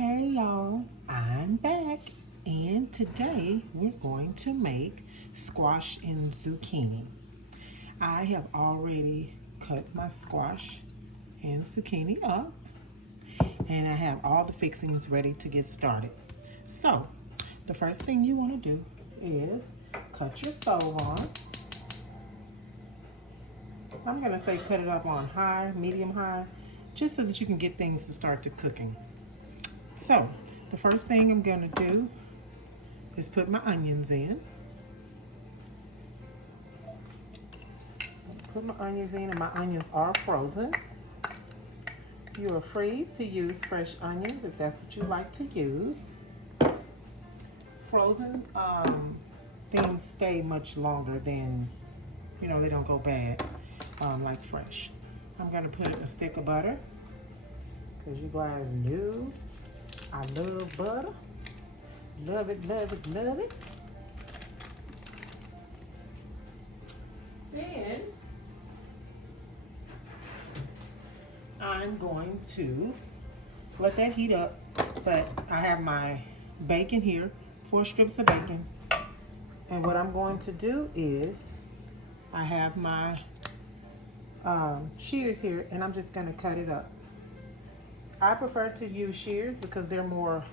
Hey y'all, I'm back, and today we're going to make squash and zucchini. I have already cut my squash and zucchini up, and I have all the fixings ready to get started. So, the first thing you want to do is cut your stove on. I'm going to say cut it up on high, medium high, just so that you can get things to start to cooking. So, the first thing I'm going to do is put my onions in. Put my onions in, and my onions are frozen. You are free to use fresh onions if that's what you like to use. Frozen things stay much longer than, they don't go bad like fresh. I'm going to put a stick of butter because you guys know I love butter. Love it, love it, love it. Then I'm going to let that heat up, but I have my bacon here, 4 strips of bacon. And what I'm going to do is I have my shears here, and I'm just going to cut it up. I prefer to use shears because they're more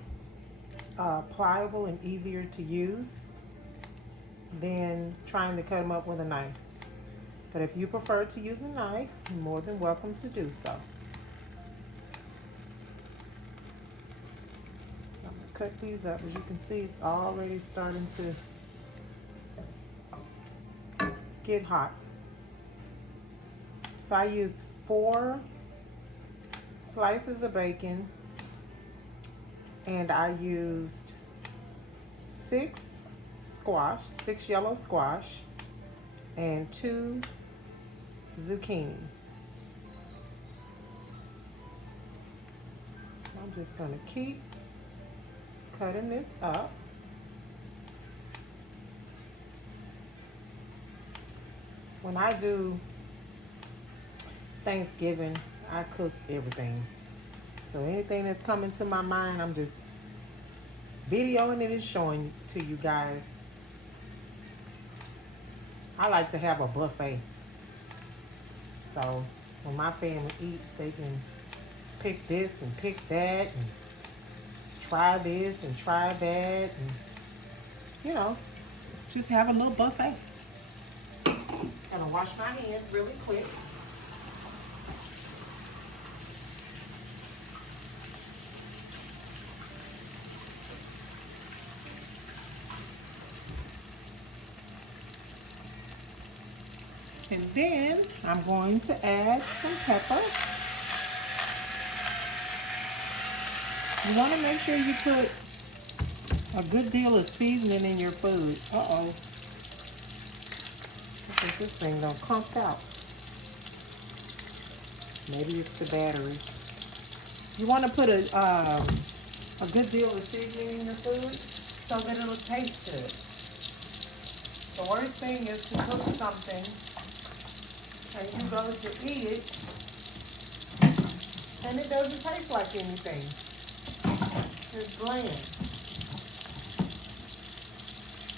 pliable and easier to use than trying to cut them up with a knife. But if you prefer to use a knife, you're more than welcome to do so. So I'm going to cut these up. As you can see, it's already starting to get hot. So I used 4 slices of bacon, and I used 6 yellow squash, and 2 zucchini. I'm just going to keep cutting this up. When I do Thanksgiving, I cook everything. So anything that's coming to my mind, I'm just videoing it and showing to you guys. I like to have a buffet. So when my family eats, they can pick this and pick that and try this and try that and, just have a little buffet. I'm gonna wash my hands really quick. And then I'm going to add some pepper. You want to make sure you put a good deal of seasoning in your food. Uh-oh. I think this thing done conked out. Maybe it's the batteries. You want to put a good deal of seasoning in your food so that it'll taste good. The worst thing is to cook something and you go to eat it and it doesn't taste like anything. It's bland.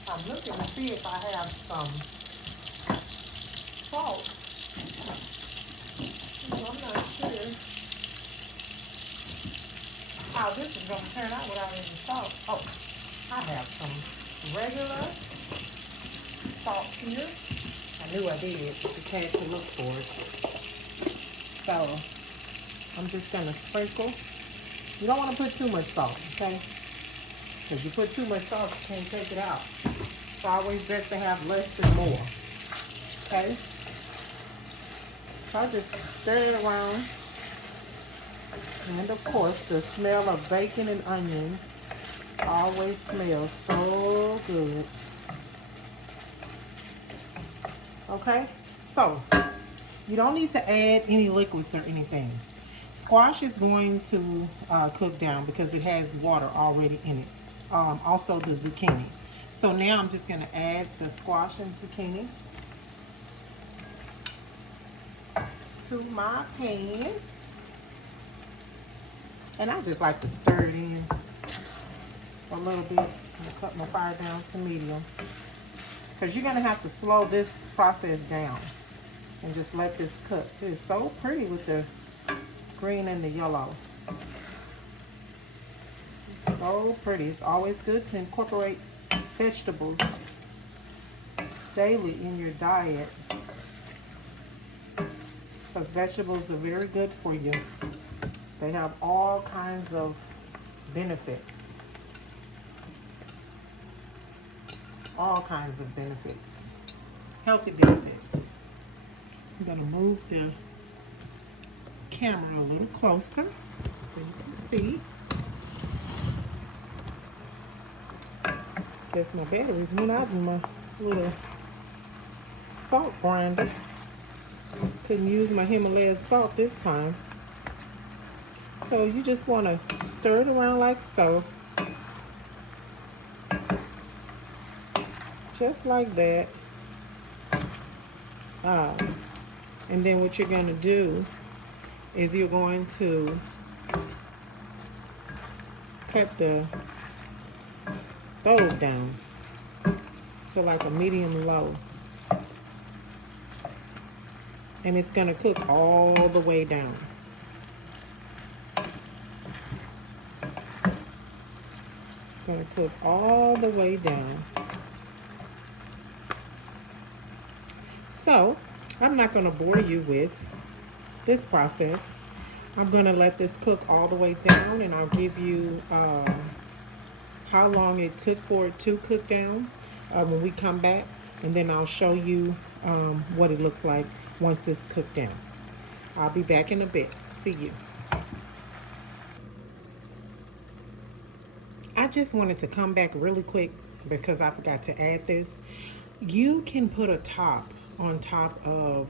I'm looking to see if I have some salt. I'm not sure how this is going to turn out without any salt. Oh, I have some regular salt here. I knew I did, just had to look for it. So, I'm just going to sprinkle. You don't want to put too much salt, okay? Because you put too much salt, you can't take it out. It's always best to have less than more, okay? So I'll just stir it around. And of course, the smell of bacon and onion always smells so good. Okay, so you don't need to add any liquids or anything. Squash is going to cook down because it has water already in it. Also the zucchini. So now I'm just going to add the squash and zucchini to my pan. And I just like to stir it in a little bit and cut my fire down to medium. Because you're going to have to slow this process down and just let this cook. It is so pretty with the green and the yellow. It's so pretty. It's always good to incorporate vegetables daily in your diet, because vegetables are very good for you. They have all kinds of benefits. All kinds of benefits. Healthy benefits. I'm going to move the camera a little closer so you can see. Guess my batteries went out in my little salt grinder. Couldn't use my Himalaya salt this time. So you just want to stir it around like so. Just like that. And then what you're going to do is you're going to cut the stove down to like a medium low. And it's going to cook all the way down. It's going to cook all the way down. So, I'm not going to bore you with this process. I'm going to let this cook all the way down, and I'll give you how long it took for it to cook down when we come back, and then I'll show you what it looks like once it's cooked down. I'll be back in a bit. See you. I just wanted to come back really quick because I forgot to add this. You can put a top on top of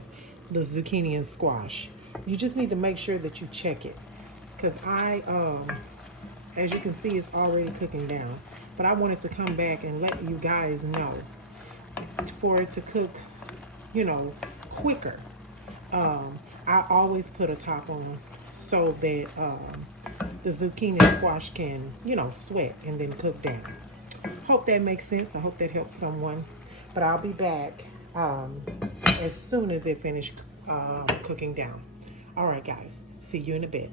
the zucchini and squash. You just need to make sure that you check it, because as you can see, it's already cooking down. But I wanted to come back and let you guys know, for it to cook, quicker. I always put a top on so that the zucchini and squash can, sweat and then cook down. Hope that makes sense. I hope that helps someone. But I'll be back as soon as it finished cooking down. All right, guys. See you in a bit.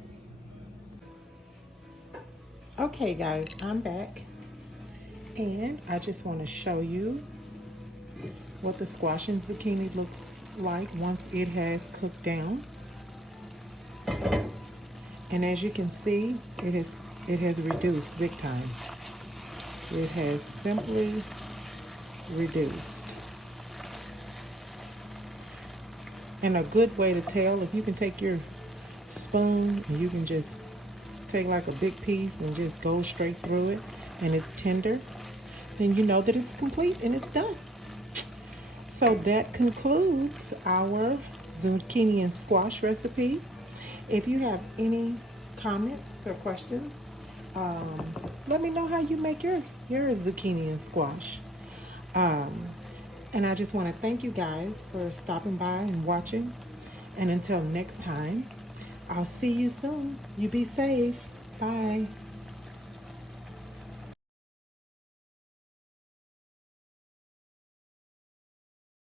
Okay, guys, I'm back. And I just want to show you what the squash and zucchini looks like once it has cooked down. And as you can see, it has reduced big time. It has simply reduced. And a good way to tell, if you can take your spoon and you can just take like a big piece and just go straight through it and it's tender, then you know that it's complete and it's done. So that concludes our zucchini and squash recipe. If you have any comments or questions, let me know how you make your zucchini and squash. And I just want to thank you guys for stopping by and watching. And until next time, I'll see you soon. You be safe. Bye.